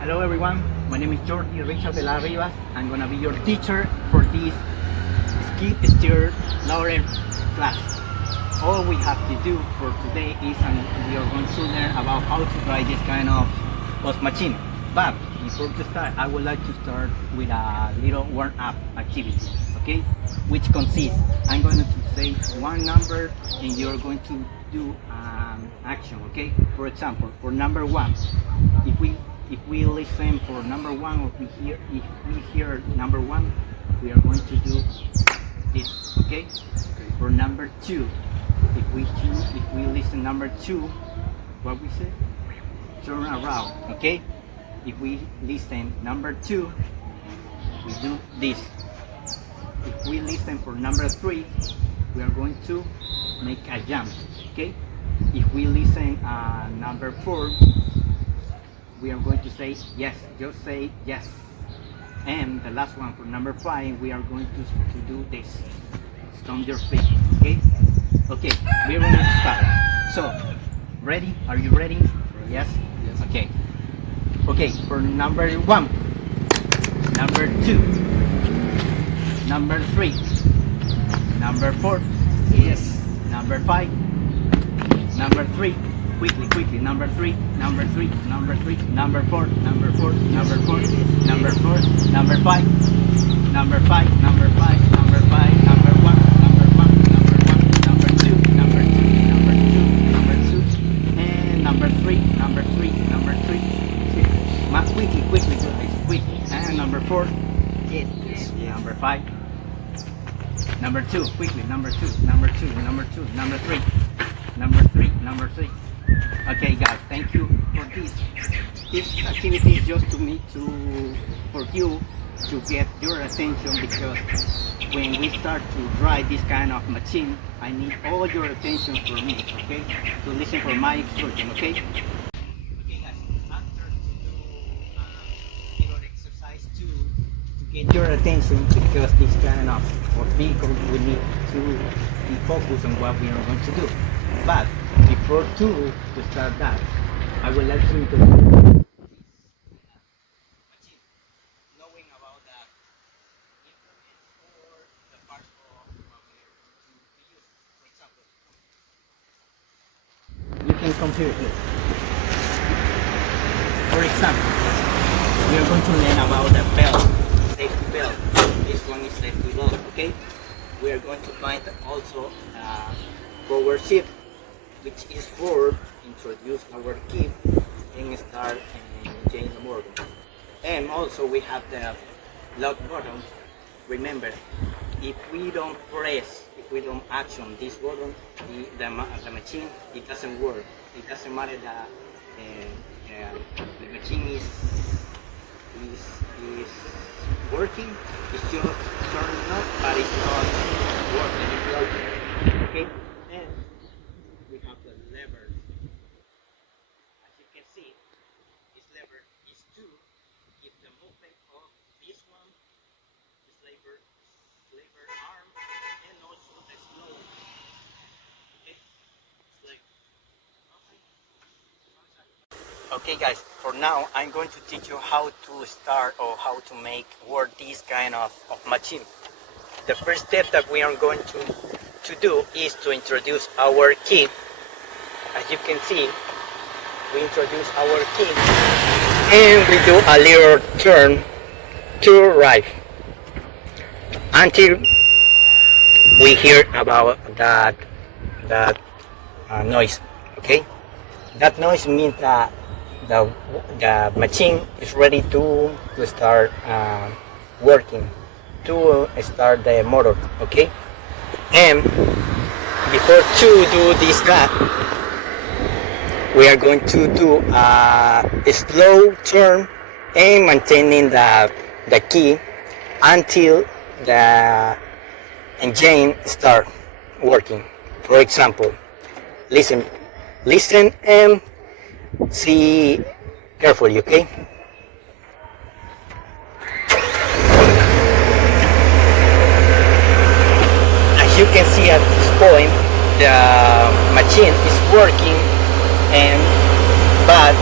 Hello everyone, my name is Jordy Rivas. I'm gonna be your teacher for this skid steer loader class. All we have to do for today is we are going to learn about how to drive this kind of machine. But before to start, I would like to start with a little warm-up activity, okay? Which consists, I'm going to say one number and you're going to do action, okay? For example, for number one, if we listen for number one, or if we hear number one, we are going to do this, okay? For number two, if we listen number two, what we say? Turn around, okay? If we listen number two, we do this. If we listen for number three, we are going to make a jump, okay? If we listen number four, we are going to say yes, just say yes. And the last one for number five, we are going to do this. Stomp your feet, okay? Okay, we're going to start. So, ready? Are you ready? Yes? Yes. Okay. Okay, for number one, number two, number three, number four, yes, number five, number three, quickly, number three, number four, number four, number five, number one, number one, number two, and number three, quickly, and number four, yes, number five, number two, quickly, number three. Okay, guys, thank you for this. This activity is just for you to get your attention, because when we start to drive this kind of machine, I need all your attention for me, okay? To listen for my instruction, okay? Okay, guys, after to do little exercise to get your attention, because this kind of vehicle we need to be focused on what we are going to do. But before to start that, I would like to introduce this machine, knowing about the implements or the parts of what we are going to use. For example, you can compare here. For example, we are going to learn about the belt, safety belt. This one is safety belt, okay? We are going to find also power shift, which is for introduce our key and start and change the motor. And also we have the lock button. Remember, if we don't action this button, the machine, it doesn't work. It doesn't matter that the machine is working. It's just turning up, but it's not working. It's floating. Okay. And we have the levers. As you can see, this lever is to give the movement of this one, this lever arm, and also the slow. Okay, okay, guys. For now, I'm going to teach you how to start or how to make work this kind of machine. The first step that we are going to do is to introduce our key. As you can see, we introduce our key and we do a little turn to right until we hear about that noise. Okay, that noise means that the machine is ready to start working, to start the motor. Okay, and before to do that, we are going to do a slow turn and maintaining the key until the engine start working. For example, listen and see carefully, okay? As you can see at this point, the machine is working, but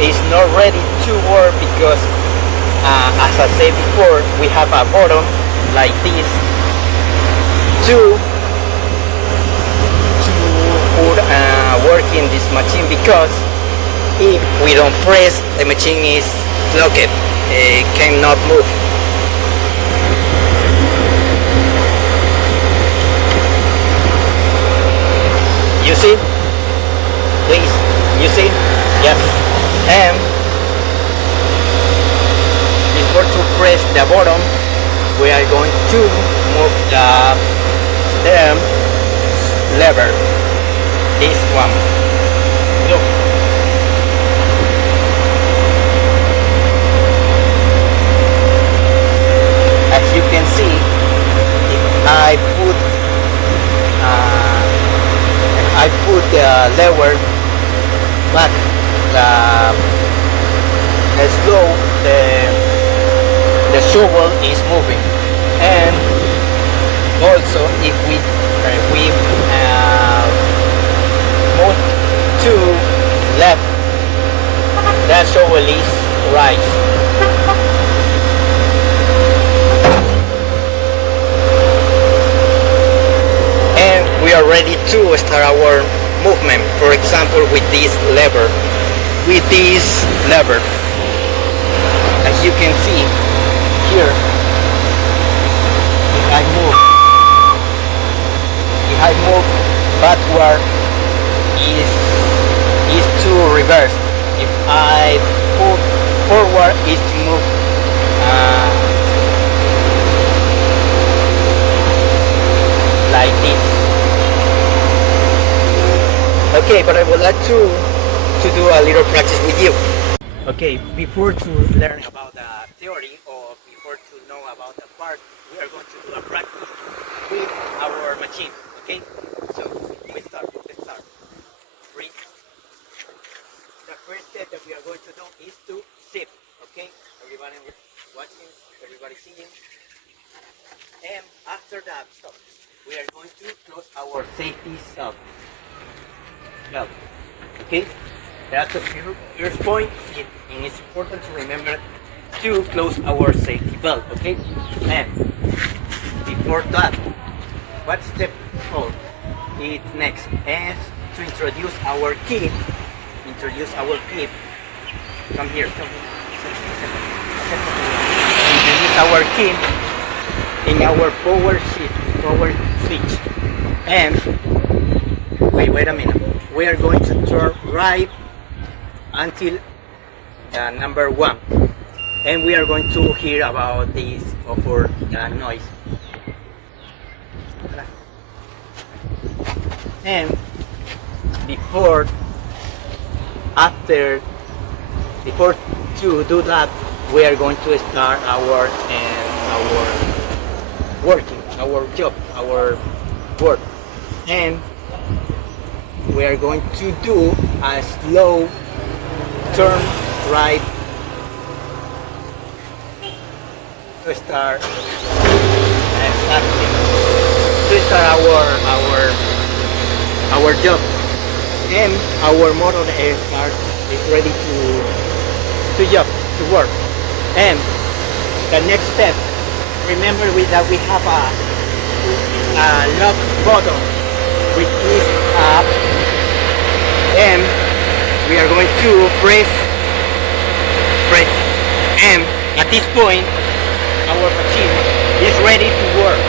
is not ready to work because, as I said before, we have a button like this to put working this machine, because if we don't press, the machine is locked, it cannot move. You see? Please, you see? Yes. And before to press the button, we are going to move the lever. This one. Look. As you can see, if I put the lever back, the slow, the shovel is moving. And also if we move to left, that shovel is right. We are ready to start our movement. For example, with this lever. As you can see here, if I move backward, is to reverse. If I put forward, is to move like this. Okay, but I would like to do a little practice with you. Okay, before to learn about the theory, or before to know about the part, we are going to do a practice with our machine. Okay, so let's start. Breathe. The first step that we are going to do is to sit. Okay, everybody watching, everybody seeing. And after that, stop. We are going to close our safety belt. Okay, that's the first point, and it's important to remember to close our safety belt. Okay, and before that, what step called? It's next is to introduce our key. Introduce our key in our power switch. And wait a minute. We are going to turn right until number 1, and we are going to hear about this for noise. And before to do that, we are going to start our job, our work, and we are going to do a slow turn right to start our job, and our motor is ready to work. And the next step, remember that we have a lock button which is up, and we are going to press, and at this point our machine is ready to work.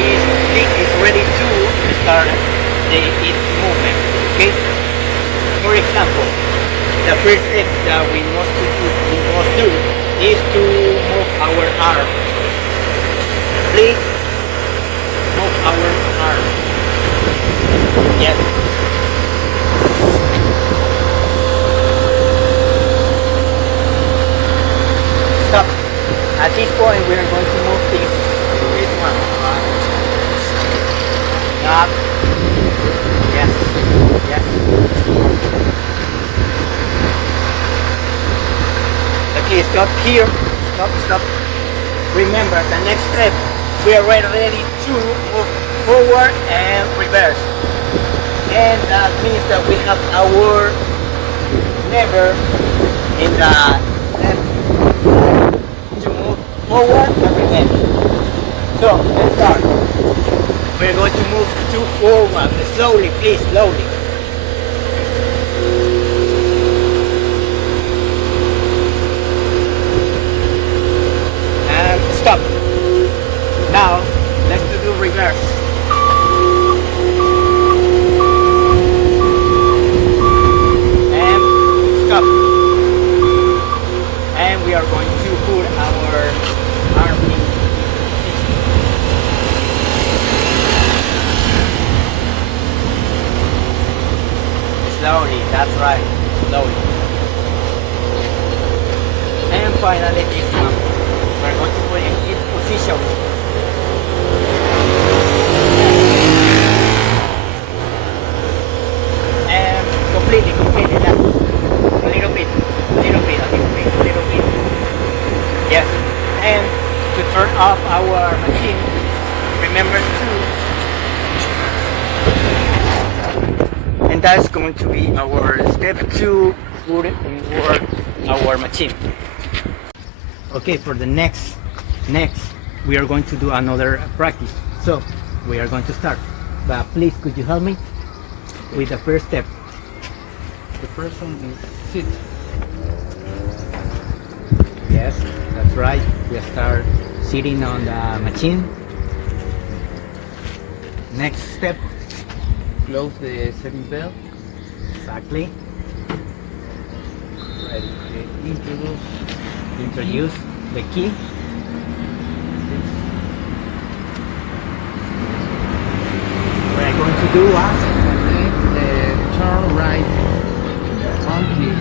Is ready to start its movement. Okay. For example, the first step that we must do is to move our arm. Please move our arm. Yes. Stop. At this point, we are going to move this one. Stop. Yes. Okay, stop here. Stop. Remember, the next step, we are ready to move forward and reverse. And that means that we have our lever in the left to move forward and reverse. So let's start. We're going to move to forward slowly, please, slowly. And stop. Now let's do reverse. And stop. And we are going to put our arm in position. Slowly, that's right, slowly. And finally this one, we're going to put in its position. And completely, that's a little bit. Yes, and to turn off our machine, remember to, and that's going to be our step 2, put it in work our machine. Okay, for the next, we are going to do another practice. So we are going to start. But please, could you help me with the first step? The first one is sit. Yes, that's right. We start sitting on the machine. Next step. Close the setting belt. Exactly. Right. Introduce the key. We're going to do what? Turn right until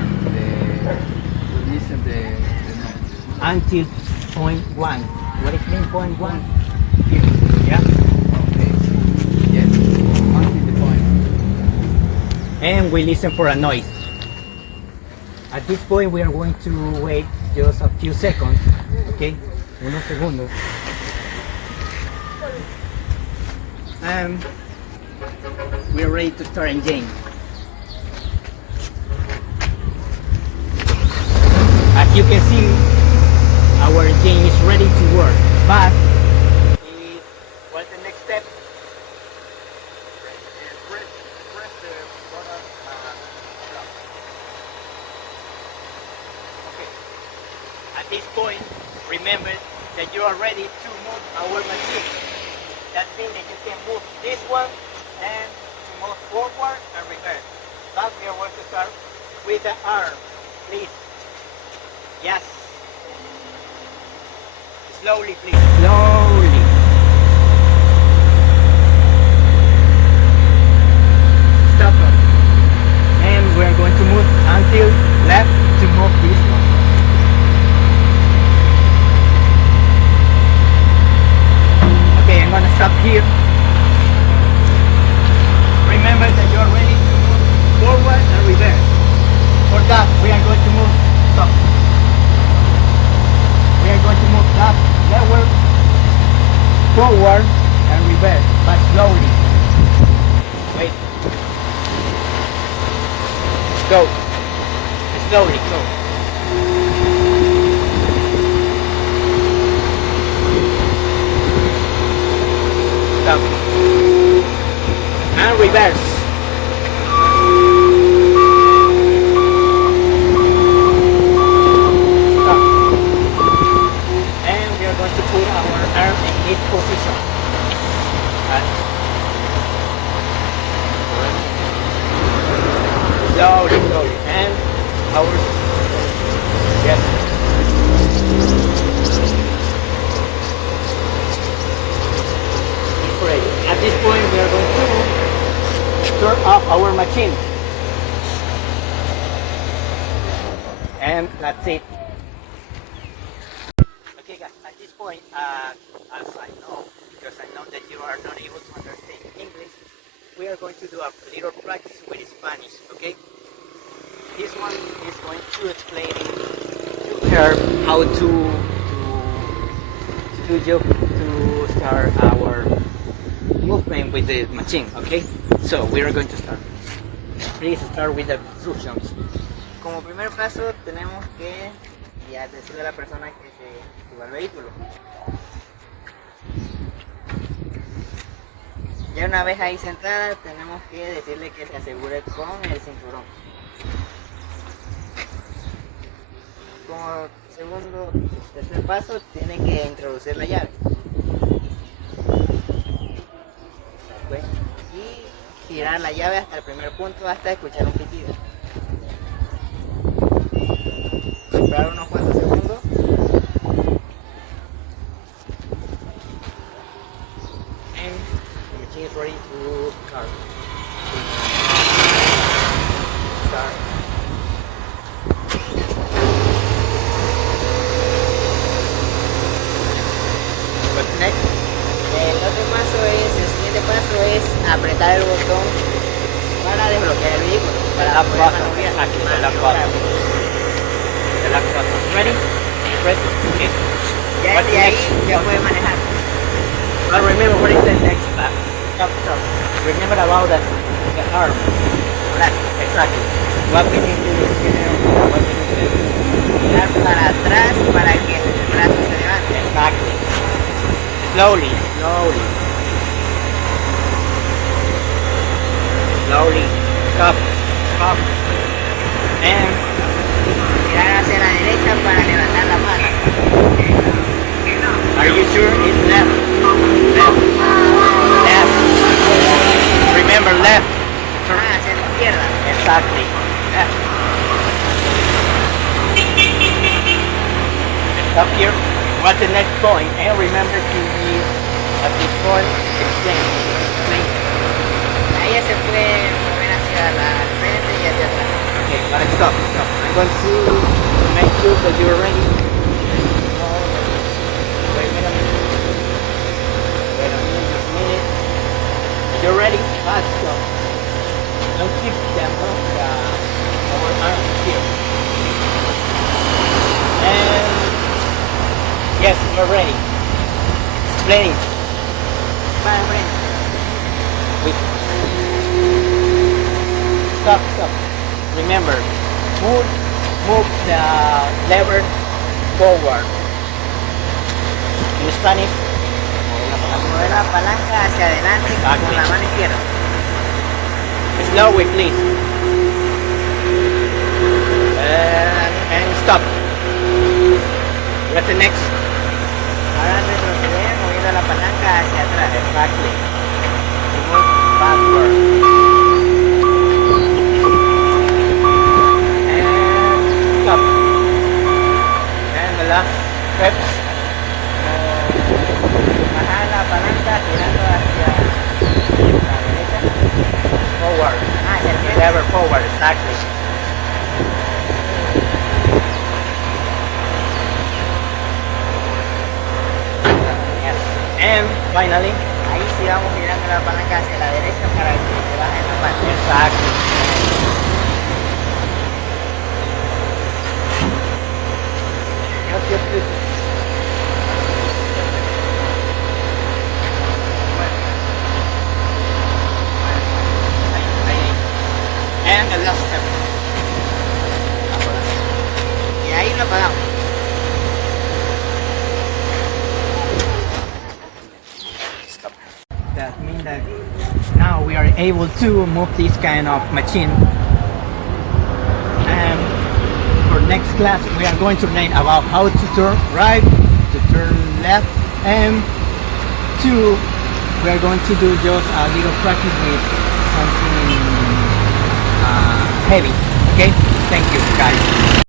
listen the note. Until point 1. What is mean point 1? Here. Yeah. Okay. Yes. Until the point. And we listen for a noise. At this point we are going to wait just a few seconds. Okay. Unos segundos. And we are ready to start engine. As you can see, our engine is ready to work. But what's the next step? Press the button. Okay. At this point, remember that you are ready to move our machine. That means that you can move this one and to move forward and reverse. But we are going to start with the arm, please. Yes. Slowly, please. Slowly. Stop. And we're going to move until left to move this one. Okay, I'm gonna stop here. Remember that you're ready to move forward and reverse. For that, we are going to move. Stop. We are going to move that lever forward and reverse, but slowly. Wait. Go. Slowly, go. Stop. And reverse. Stop. And we are going to put our arm in its position. Slowly, slowly. And our... Yes. At this point, we are going to turn off our machine. And that's it. Okay guys, at this point, as I know, because I know that you are not able to understand English, we are going to do a little practice with Spanish, okay? This one is going to explain to her how to start our movement with the machine, okay? So we are going to start. Please start with the instructions. como primer paso tenemos que ya decirle a la persona que se suba al vehículo. Ya una vez ahí sentada tenemos que decirle que se asegure con el cinturón. Como segundo, tercer paso tiene que introducir la llave. Pues, y girar la llave hasta el primer punto hasta escuchar un pitido. Esperar unos cuantos segundos. And the machine is ready to start. What's next? El siguiente paso es apretar el botón para desbloquear el vehículo. Para lock poder button. manobrar. Exactly, the lock button. The lock button. Ready? Press it. Okay. Ya What's de ahí next? ya puede manejar. But remember what is the next step? Stop. Remember about the arm. Ahora, Exactly. What we need to do is what we need to do. girar para atrás para que el brazo se levante. Exactly. Slowly. Stop. And Girar hacia la derecha para levantar la pala. are you sure it's left? Left. Remember left. Hacia la izquierda. Exactly. Left. Stop here. What's the next point? And remember to be at this point explain. Ahí ya se puede mover hacia la frente y hacia atrás. Okay, but stop. I'm going to make sure that you're ready. Wait a minute. Just a minute. You're ready? Let's go. Don't keep them our arms here. And yes, you're ready. Explain. Para frente. Stop. Remember, move the lever forward. In Spanish, Mover la palanca hacia adelante con la mano izquierda. slowly please. And stop. What's the next? Ahora retroceder moviendo la palanca hacia atrás. Exactly. Move backward. And stop. And the last steps. Bajar la palanca girando hacia la derecha. Forward. Hacia el frente. Lever forward, exactly. Yes. And finally, Ahí sí vamos girando la palanca hacia la derecha para que se baje la pala. exactly. Yes. And the last step. Y ahí lo apagamos. Stop. That means that now we are able to move this kind of machine. And for next class, we are going to learn about how to turn right, to turn left, and we are going to do just a little practice with something heavy. Okay, thank you guys.